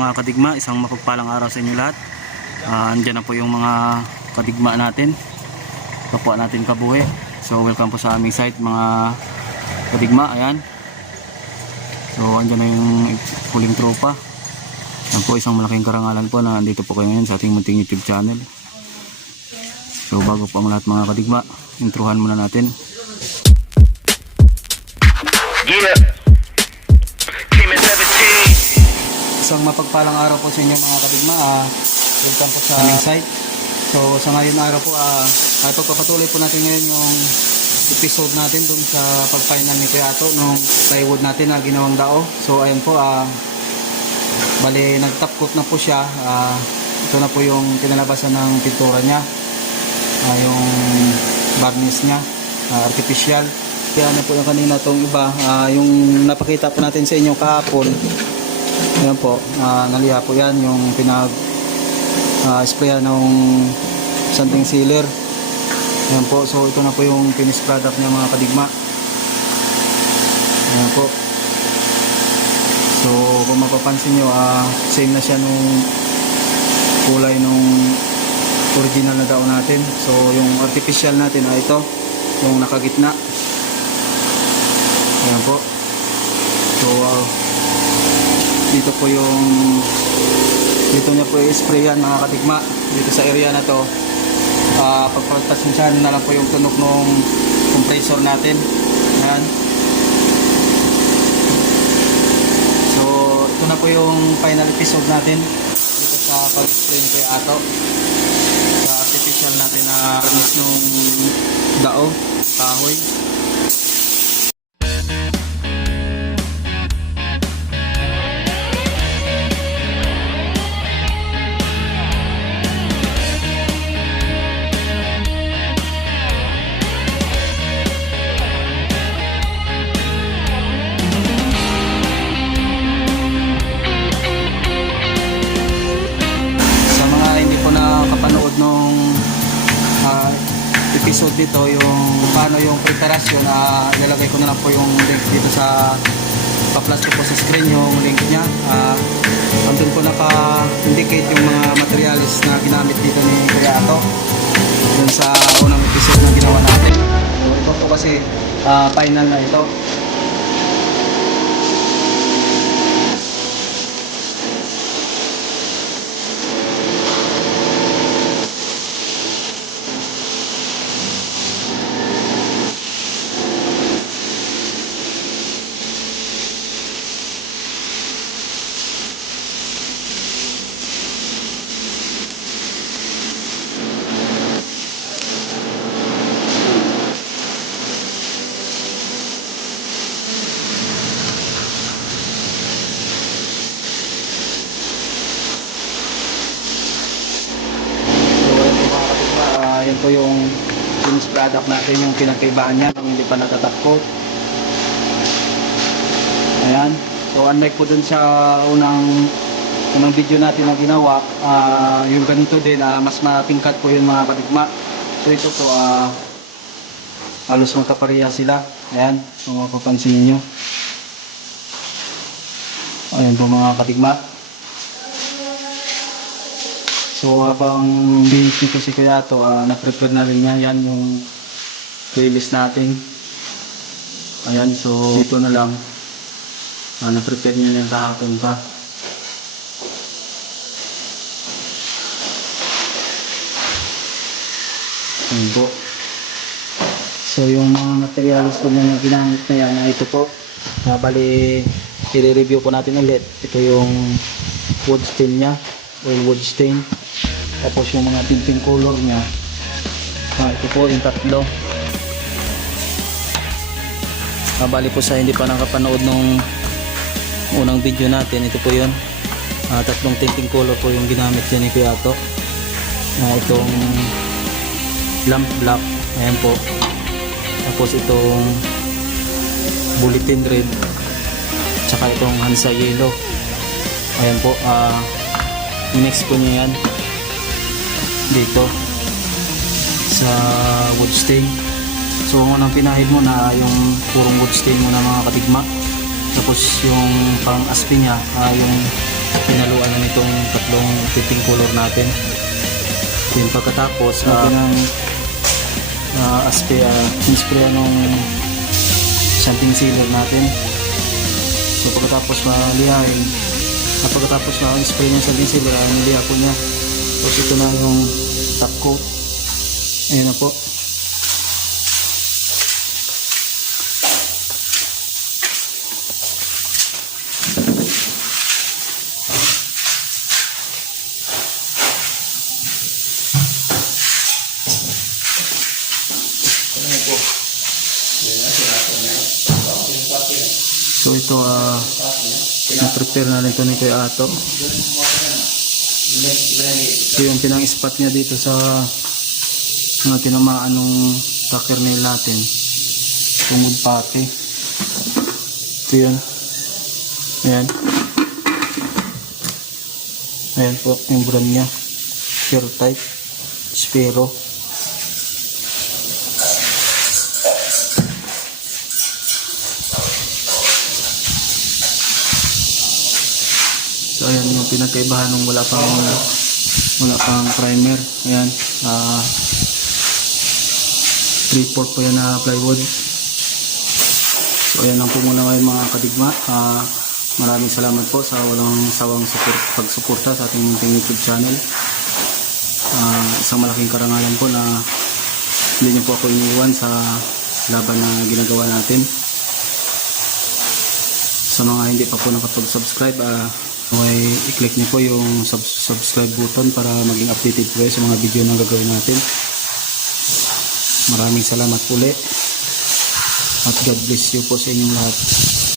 mga kadigma, isang mapagpalang araw sa inyo lahat. Andyan na po yung mga kadigma natin, kapwa natin kabuhi. So welcome po sa aming site mga kadigma. Ayan, so andyan na yung huling tropa. Yan po, isang malaking karangalan po na andito po kayo ngayon sa ating munting YouTube channel. So bago po ang lahat mga kadigma, introhan muna natin. Isang mapagpalang araw po sa inyo mga kadigma. Welcome po sa aming site. So sa ngayon araw po, pagpapatuloy po natin ngayon yung episode natin dun sa pag-final ni Kuya Ato nung plywood natin na ginawang dao. So ayun po, bali nag-top coat na po siya. Ito na po yung pinalabasan ng pintura niya, yung varnish niya, artificial. Kaya na po yung kanina tong iba, yung napakita po natin sa inyo kahapon. Ayan po, naliha po yan yung pinag-sprayan ng sanding sealer. Ayan po, so ito na po yung finished product niya mga kadigma. Ayan po. So kung mapapansin nyo, same na siya nung kulay nung original na dao natin. So yung artificial natin ay ito, yung nakagitna. Ayan po. So dito po yung dito niya po i-sprayan mga kadigma dito sa area na to. Pagpapasensyahan na lang po yung tunog ng compressor natin. Ayan. So ito na po yung final episode natin dito sa pag-spray ni Kuya Ato sa artificial natin na varnish nung dao, kahoy. Kapanood nung episode dito yung paano yung preparasyon, ilalagay ko na lang po yung link dito sa pa-flash ko po sa screen yung link nya. Andun po naka-indicate yung mga materials na ginamit dito ni Kuya Ato dun sa unang episode na ginawa natin. So ito po kasi final na ito. Yan po yung finished product natin, yung pinagkaibahan niya kung hindi pa natatap coat. Ayan. So unlike po dun sa unang video natin na ginawa, yung ganito din, mas matingkat po yung mga kadigma. So ito po, halos magkapareha sila. Ayan, kung mapapansin niyo. Ayan po mga kadigma. So habang binis nito si Kuya Ato, na-prepare na rin niya yan yung playlist natin. Ayan, so dito na lang. Na-prepare niya yung kahapon pa. Ayan po. So yung mga materials po na ginamit na yan, ito po. Bali, i-review po natin ulit. Ito yung wood stain niya, oil wood stain. Tapos yung mga tinting color niya, ito po yung tatlo. Bali po sa hindi pa nakapanood nung unang video natin, ito po yun. Tatlong tinting color po yung ginamit yan ni Kuya Ato. Itong lamp black, ayan po. Tapos itong bulletin red, tsaka itong Hansa yellow. Ayan po, mix po niya yan dito sa wood stain. So unang pinahid mo na yung purong wood stain mo na mga kadigma. Tapos yung pang aspi niya, yung pinaluan na itong tatlong tipping color natin. Then pagkatapos natin ang spray ng sanding sealer natin. So pagkatapos malihain, pagkatapos ma-spray ng sanding sealer, niliha po niya. Tapos ito na yung top coat. Ayan na po. So ito na-prepare na rin ito ni Kuya Ato. So yung pinang-spot niya dito sa mga tinamaan ng tucker nail natin, tumod pati. Ito yun. Ayan. Ayan po yung brand niya, Pure Type Spero. So ayan yung pinagkaibahan ng wala pang primer. Ayan, 3/4 po yan na plywood. So ayan lang po muna ngayon mga kadigma. Maraming salamat po sa walang sawang pagsuporta sa ating YouTube channel. Isang malaking karangalan po na hindi niyo po ako iniwan sa laban na ginagawa natin. Sa mga hindi pa po nakapag-subscribe, i-click niyo po yung subscribe button para maging updated po sa mga video na gagawin natin. Maraming salamat ulit at God bless you po sa inyong lahat.